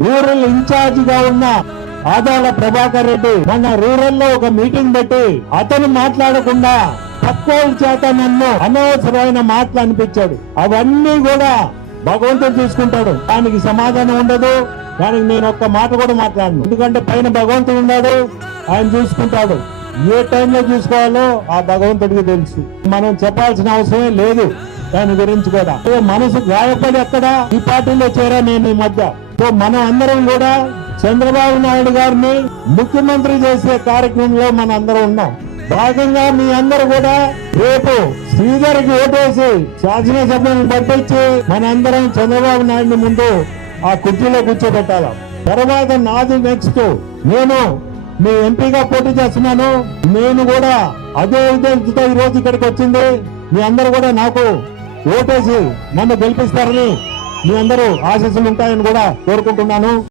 Rural incharge గా ఉన్న ఆదాల ప్రభాకర్ రెడ్డి మన రూరల్ లో ఒక మీటింగ్ పెట్టి అతను మాట్లాడకుండా తక్కువ చేత నన్ను అనవసరమైన మాటలు అనిపించాడు. అవన్నీ కూడా భగవంతుడు చూసుకుంటాడు, దానికి సమాధానం ఉండదు. దానికి నేను ఒక్క మాట కూడా మాట్లాడను, ఎందుకంటే పైన భగవంతుడు ఉన్నాడు, ఆయన చూసుకుంటాడు. ఏ టైంలో చూసుకోవాలో ఆ భగవంతుడికి తెలుసు, మనం చెప్పాల్సిన అవసరమే లేదు దాని గురించి కూడా. మనసు గాయపడి ఎక్కడ ఈ పార్టీలో చేరా నేను ఈ మధ్య. సో మనం అందరం కూడా చంద్రబాబు నాయుడు గారిని ముఖ్యమంత్రి చేసే కార్యక్రమంలో మన అందరం ఉన్నాం. భాగంగా మీ అందరూ కూడా రేపు శ్రీధర్కి ఓటేసి శాసనసభను పంపించి మన అందరం చంద్రబాబు నాయుడు ముందు ఆ కుర్చీలో కూర్చోబెట్టాల. తర్వాత నాది నెక్స్ట్, నేను మీ ఎంపీగా పోటీ చేస్తున్నాను. నేను కూడా అదే ఉద్దేశంతో ఈ రోజు ఇక్కడికి వచ్చింది. మీ అందరూ కూడా నాకు ఓటేసి నన్ను గెలిపిస్తారని మీ అందరూ ఆశీస్సులు ఉంటాయని కూడా కోరుకుంటున్నాను.